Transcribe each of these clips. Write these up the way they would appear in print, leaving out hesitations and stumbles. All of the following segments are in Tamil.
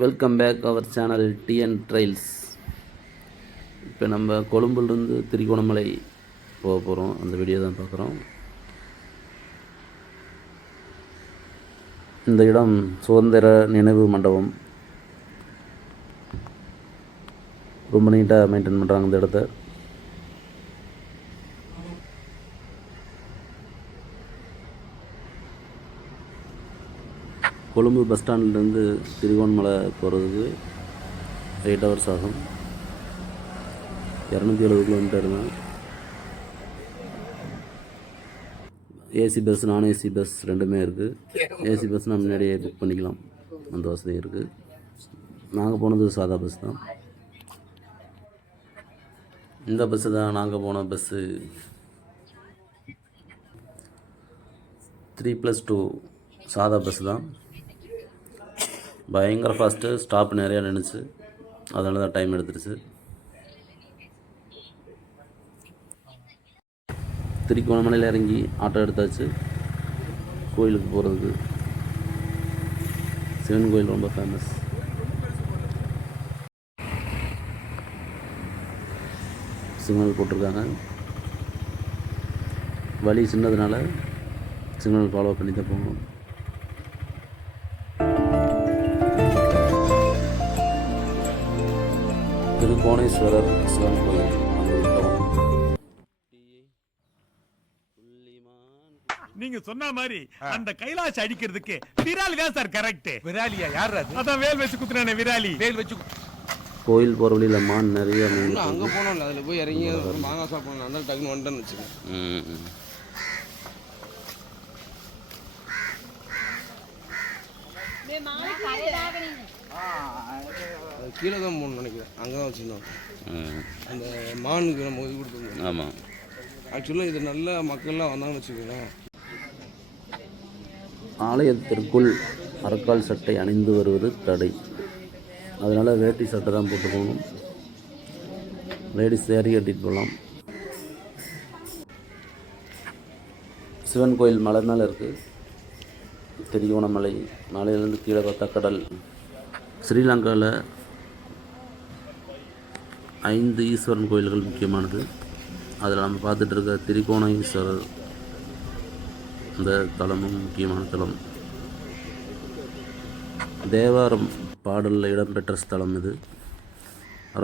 Welcome back our channel TN trails. இப்போ நம்ம கொழும்புலேருந்து திருகோணமலை போக போகிறோம். அந்த வீடியோ தான் பார்க்குறோம். இந்த இடம் சுதந்திர நினைவு மண்டபம். ரொம்ப நீட்டாக மெயின்டைன் பண்ணுறாங்க இந்த இடத்த. கொழும்பு பஸ் ஸ்டாண்ட்லேருந்து திருகோணமலை போகிறதுக்கு 8 ஹவர்ஸ் ஆகும். 270 கிலோமீட்டர் தான். ஏசி பஸ், நான் ஏசி பஸ் ரெண்டுமே இருக்குது. ஏசி பஸ் நம்ம முன்னாடியே புக் பண்ணிக்கலாம், அந்த வசதி இருக்குது. நாங்கள் போனது சாதா பஸ் தான். இந்த பஸ்ஸு தான் நாங்கள் போன பஸ்ஸு. 3+2 சாதா பஸ் தான். பயங்கர ஃபாஸ்ட்டு. ஸ்டாப் நிறையா நின்றுச்சு, அதனால தான் டைம் எடுத்துருச்சு. திருக்கோணமலையில் இறங்கி ஆட்டோ எடுத்தாச்சு கோயிலுக்கு போகிறதுக்கு. சிவன் கோயில் ரொம்ப ஃபேமஸ். சிக்னல் போட்டிருக்காங்க. வழி சின்னதுனால சிக்னல் ஃபாலோ பண்ணி தான் போகணும். திருக்கோணேஸ்வரர் சிவன் கோயில் நீங்க சொன்ன மாதிரி அந்த கைலாஷ் அடிக்கிறதுக்கு விராலி தான் சார் கரெக்ட். விராலியா? யார் அது? அதான் வேல் வச்சு குத்துறானே விராலி. வேல் வச்சு கோயில் போகிற வழியில் மான் நிறைய அங்கே போனோம்ல, அதில் போய் இறங்கி மாங்காய் சாப்பிடணும். அந்த டக்குன்னு வந்துட்டேன்னு வச்சுக்கேன். கீழே தான் போகணும்னு நினைக்கிறேன். அங்கே தான் வச்சுருந்தோம். அந்த மானுக்கு நம்ம இது கொடுத்துருந்தோம். ஆமாம். ஆக்சுவலாக இது நல்ல மக்கள்லாம் வந்தாங்கன்னு வச்சுக்கோங்க. ஆலயத்திற்குள் அரக்கால் சட்டை அணிந்து வருவது தடை. அதனால் வேட்டி சட்டை தான் போட்டு போகணும். லேடிஸ் சேரீ கட்டிட்டு போகலாம். சிவன் கோயில் மலை மேலே இருக்குது. திருகோணமலை மலையிலேருந்து கீழே பார்த்தா கடல். ஸ்ரீலங்காவில் 5 ஈஸ்வரன் கோயில்கள் முக்கியமானது. அதில் நம்ம பார்த்துட்டு இருக்க திருக்கோணேஸ்வரர் இந்த தலமும் முக்கியமான தலம். தேவாரம் பாடலில் இடம்பெற்ற ஸ்தலம் இது.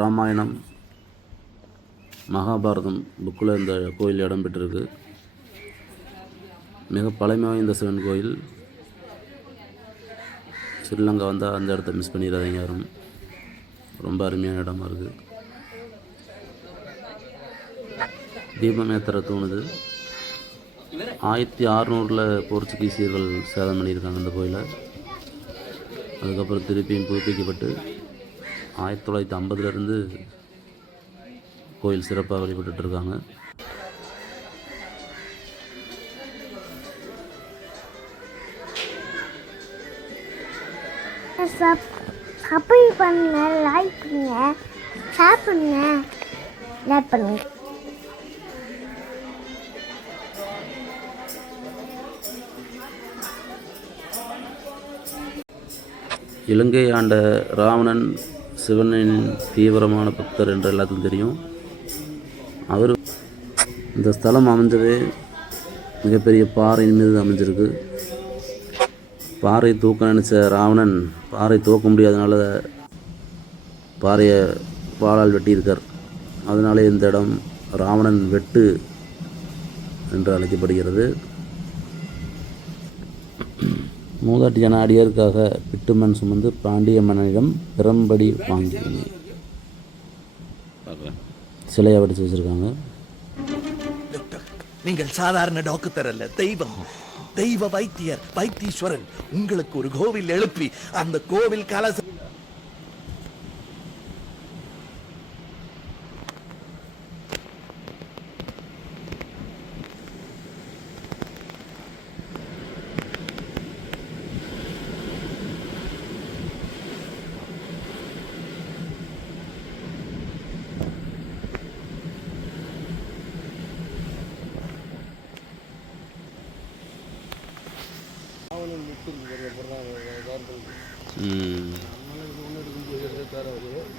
ராமாயணம், மகாபாரதம் புக்கில் இந்த கோயில் இடம்பெற்றிருக்கு. மிக பழமை வாய்ந்த சிவன் கோயில். ஸ்ரீலங்கா வந்தால் அந்த இடத்த மிஸ் பண்ணிடாதீங்க யாரும். ரொம்ப அருமையான இடமா இருக்குது. தீபம் ஏற்றுற தோணுது. 1600 போர்ச்சுகீசியர்கள் சேதம் பண்ணியிருக்காங்க இந்த கோயிலை. அதுக்கப்புறம் திருப்பியும் புதுப்பிக்கப்பட்டு 1950 கோயில் சிறப்பாக வழிபட்டுருக்காங்க. சப்ஸ்கிரைப் பண்ணுங்க, லைக் பண்ணுங்க, ஷேர் பண்ணுங்க, லைக் பண்ணுங்க. இலங்கை ஆண்ட ராவணன் சிவனின் தீவிரமான பக்தர் என்று எல்லாத்துக்கும் தெரியும். அவர் இந்த ஸ்தலம் அமைஞ்சதே மிகப்பெரிய பாறையின் மீது அமைஞ்சிருக்கு. பாறை தூக்க நினச்ச ராவணன் பாறை தூக்க முடியாதனால பாறையை வாளால் வெட்டியிருக்கார். அதனாலே இந்த இடம் ராவணன் வெட்டு என்று அழைக்கப்படுகிறது. மூதாட்டியான அடியாருக்காக பிட்டுமண் சுமந்து பாண்டிய மன்னனிடம் பெரும்படி வாங்கி சிலையை வடித்து வச்சுருக்காங்க. நீங்கள் சாதாரண டாக்டர் அல்ல, தெய்வம், தெய்வ வைத்தியர், வைத்தீஸ்வரன். உங்களுக்கு ஒரு கோவில் எழுப்பி அந்த கோவில் கலச ம். அதனால இது ஒன்று எடுக்கும்போது எடுத்தார் அவர்.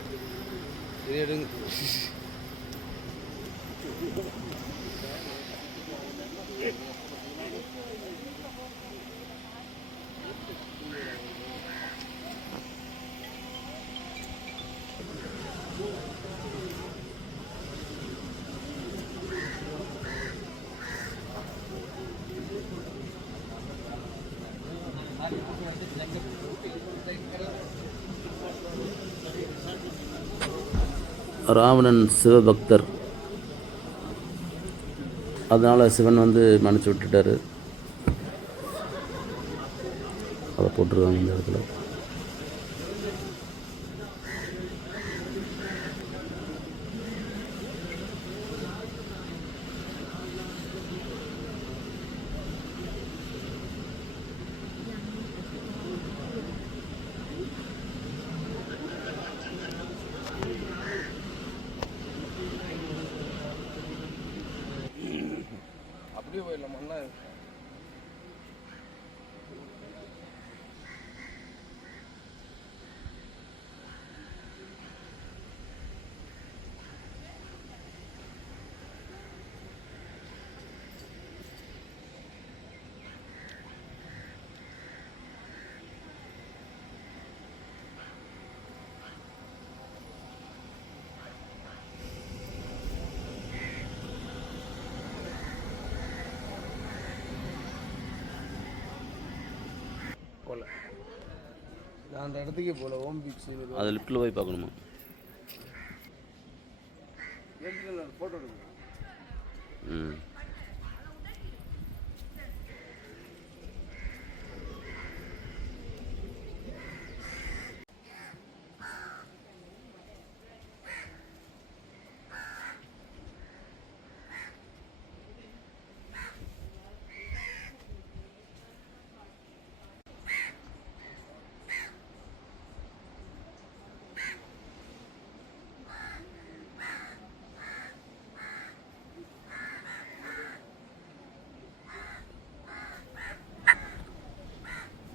இது எடுங்க. ராவணன் சிவபக்தர், அதனால் சிவன் வந்து மன்னிச்சு விட்டுட்டாரு. அதை போட்டிருக்காங்க இந்த இடத்துல. அப்படியே போயிடலாம் மண்ணா. போல நான் அந்த இடத்துக்கே போல. ஓம் பீச் அது லிஃப்ட்டில் போய் பார்க்கணுமா? ஃபோட்டோ எடுக்கணும். ம்.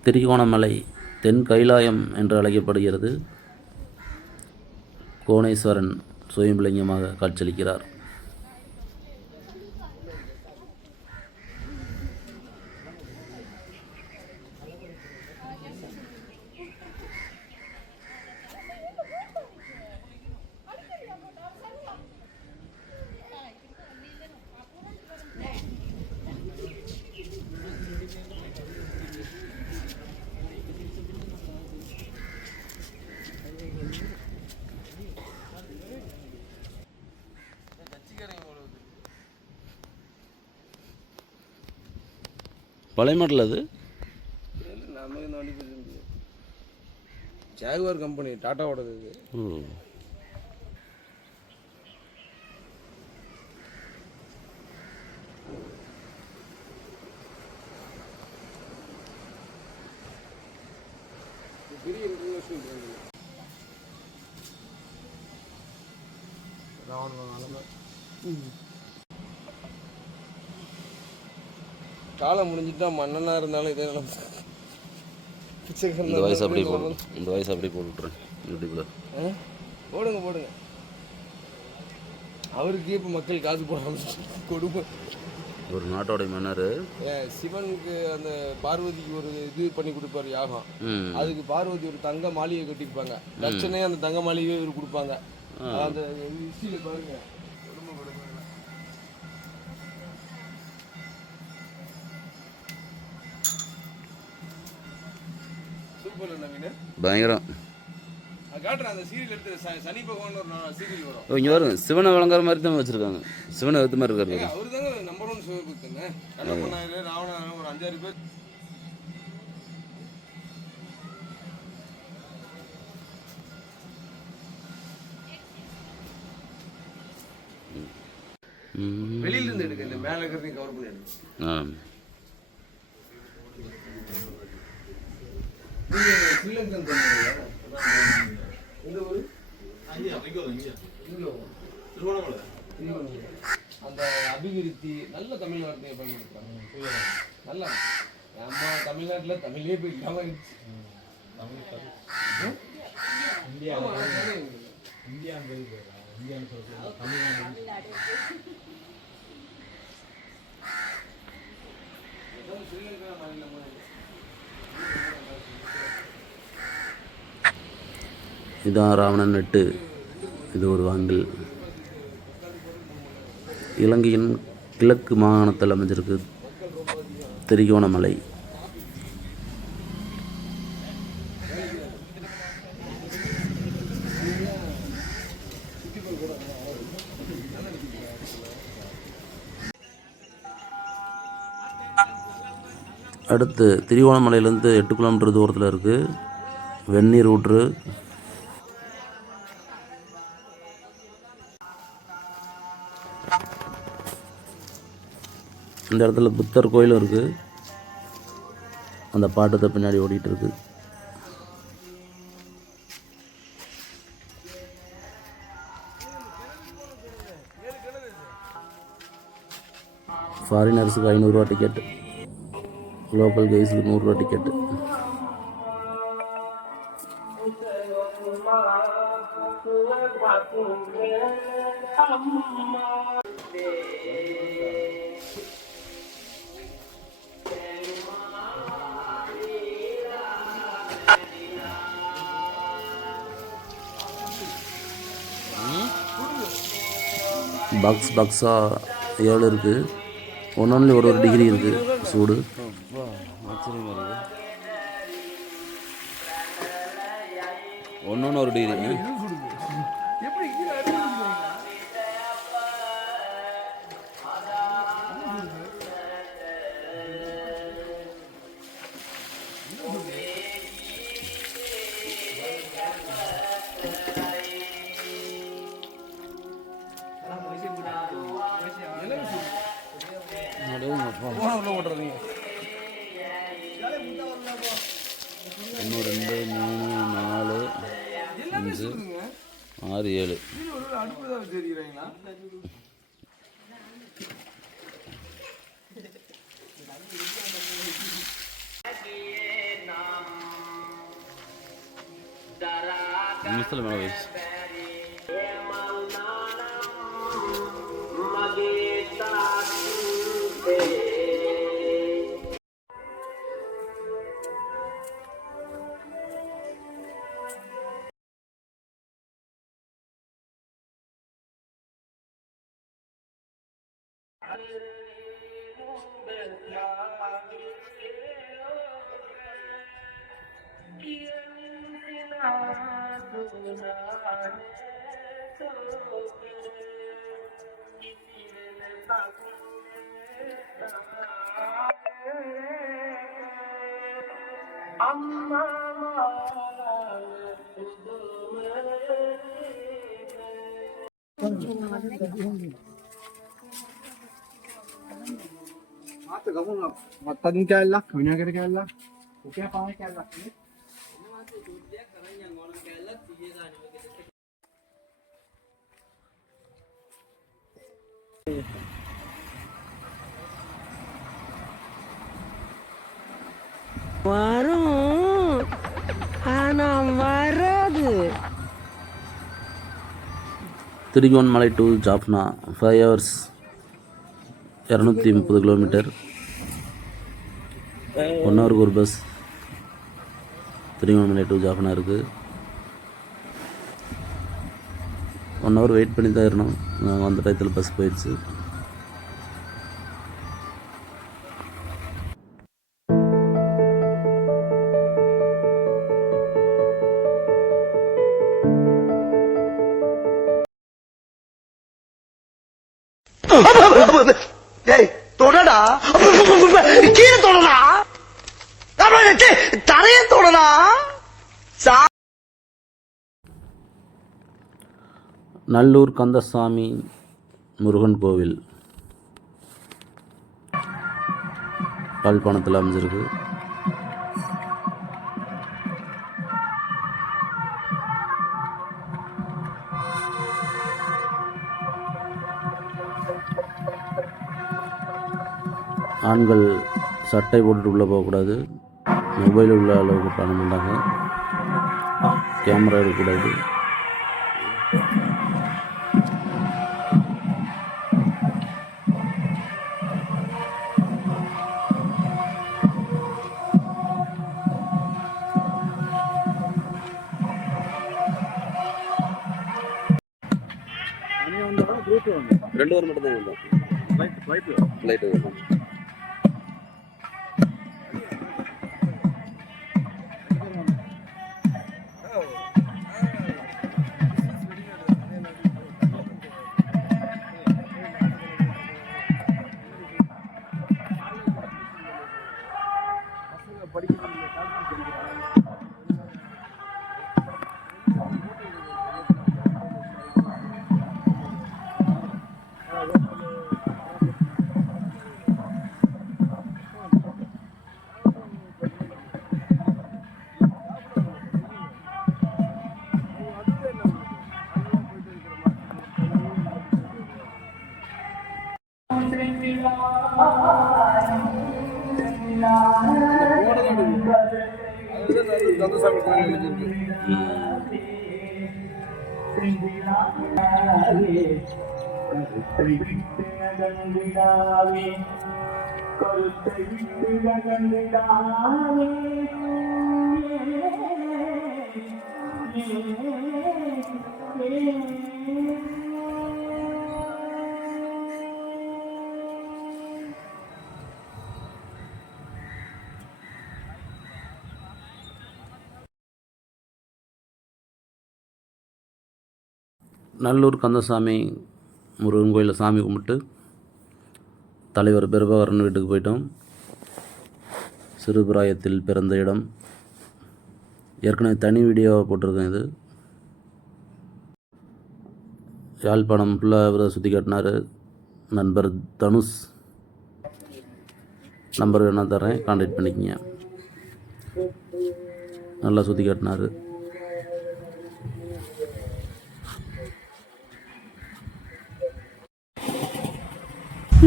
திரிகோணமலை தென் கைலாயம் என்று அழைக்கப்படுகிறது. கோணேஸ்வரன் சுயம்பலிங்கமாக காட்சியளிக்கிறார். பழைய மாடல் அது. நமக்கு இந்த வண்டி பேச முடியாது. ஜாகுவார் கம்பெனி டாட்டாவோடது இது. ஓ. பெரிய இன்டர்நேஷனல் பிராண்ட். ராவணன் அலமை. காலம் முடிஞ்சிட்டா மன்னனா இருந்தாலும் இதே நிலம். இந்த வயசு அப்படி போடு, இந்த வயசு அப்படி போட்டுட்றேன் யூடியூப்பில். போடுங்க போடுங்க. அவருக்கு இப்போ மக்கள் காசு போடுறாங்க. கொடுமை. ஒரு நாட்டோடைய மன்னர் சிவனுக்கு அந்த பார்வதிக்கு ஒரு இது பண்ணி கொடுப்பாரு யாகம். அதுக்கு பார்வதி ஒரு தங்க மாளிகை கட்டியிருப்பாங்க. தட்சணே அந்த தங்க மாளிகையே இவர் கொடுப்பாங்க. அந்த ஹிஸ்ட்ரியில் பாருங்க. பயங்கரம். காட்டுறேன் அந்த சீரியல் எடுத்து. சனி பகவான் ஒரு சீரியல் வரும். இங்கே வரும். சிவனை வழங்குற மாதிரி தான் வச்சுருக்காங்க. சிவனை எடுத்த மாதிரி இருக்காரு. அவரு தாங்க நம்பர் 1 சிவபக்தங்க. கண்ணப்பண்ணாயில ராவணன் ஒரு 5-6 பேர். வெளியில இருந்து எடுக்க. இந்த மேல இருக்கிறதையும் கவர் பண்ணி எடுக்க. ஸ்ரீலங்கன் எந்த ஊரு? அந்த அபிவிருத்தி நல்ல தமிழ் வார்த்தையை பயன்படுத்துறாங்க. நல்லா அம்மா தமிழ்நாட்டில் தமிழே போய் இல்லாமல் இருந்துச்சு. இதான் ராவணன் நெட்டு. இது ஒரு வாங்கல். இலங்கையின் கிழக்கு மாகாணத்தில் அமைஞ்சிருக்கு திரிகோணமலை. அடுத்து திரிகோணமலையிலேருந்து 8 கிலோமீட்டர் தூரத்தில் இருக்குது வெந்நீர் ஊற்று. இந்த இடத்துல புத்தர் கோயிலும் இருக்குது. அந்த பாட்டத்தை பின்னாடி ஓடிட்டு இருக்கு. ஃபாரினர்ஸுக்கு 500 ரூபா டிக்கெட், லோக்கல் கைஸுக்கு 100 ரூபா டிக்கெட்டு. பாக்ஸாக 7 இருக்குது. ஒன்று ஒரு டிகிரி இருக்குது சூடு. ஆச்சரியமாக இருக்குது. ஒன்று ஒரு டிகிரி. ஓட்டுறீங்க 1 2 3 4 5 6 7. அடுப்பு தான் வச்சிருக்கிறீங்களா? நிமிஷத்தில் மேலே வயசு. मटन क्या ला विनेगर क्या ला क्या पावे क्या ला வரும் ஆனா வராது. Trincomalee to Jaffna 5 hours 230 kilometre. 1 ஹவருக்கு ஒரு பஸ் திரிகோணமலை டு ஜாஃப்னா இருக்குது. 1 ஹவர் வெயிட் பண்ணி தான் இருக்கணும். நாங்கள் அந்த டயத்தில் பஸ் போயிடுச்சு. தொடடா கீழே தொடடா தரைய தொடடா. நல்லூர் கந்தசாமி முருகன் கோவில் யாழ்ப்பாணத்தில் அமைஞ்சிருக்கு. ஆண்கள் சட்டை போட்டுட்டு உள்ளே போகக்கூடாது. மொபைல் உள்ள அளவுக்கு பண்ண மாட்டாங்க. கேமரா எடுக்கக்கூடாது. ரெண்டு பேர் மட்டும் தான் வந்தோம். ஃப்ளைட்டு கந்தசாமி கோயில் எழுதிருக்கு. நல்லூர் கந்தசாமி முருகன் கோயிலில் சாமி கும்பிட்டு தலைவர் பிரபாகரன் வீட்டுக்கு போயிட்டோம். சிறுபிராயத்தில் பிறந்த இடம். ஏற்கனவே தனி வீடியோவாக போட்டிருக்கேன். இது யாழ்ப்பாணம் ஃபுல்லாக இவரை சுற்றி காட்டினார். நண்பர் தனுஷ் நம்பர் வேணா தரேன், கான்டாக்ட் பண்ணிக்கங்க. நல்லா சுற்றி காட்டினார்.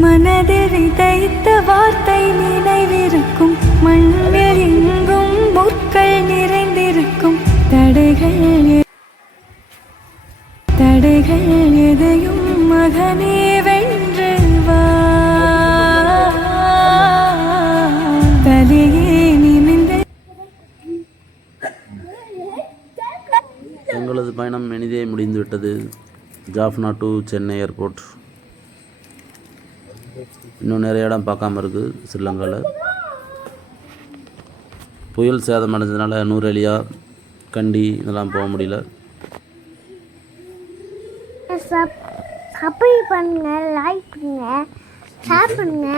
மனதில் விதைத்த வார்த்தை நினைவிருக்கும், மண்ணில் எங்கும் முற்கள் நிறைந்திருக்கும். தடைகள் எதையும் மகனே வென்று வா, தலையே நிமிர்ந்து. எங்களது பயணம் இனிதே முடிந்துவிட்டது. Jaffna to Chennai airport. இன்னும் நிறைய இடம் பார்க்காம இருக்குது ஸ்ரீலங்காவில். புயல் சேதம் அடைஞ்சதுனால நூரெலியா, கண்டி இதெல்லாம் போக முடியல. சப்ஸ்கிரைப் பண்ணுங்க, லைக் பண்ணுங்க, ஷேர் பண்ணுங்க.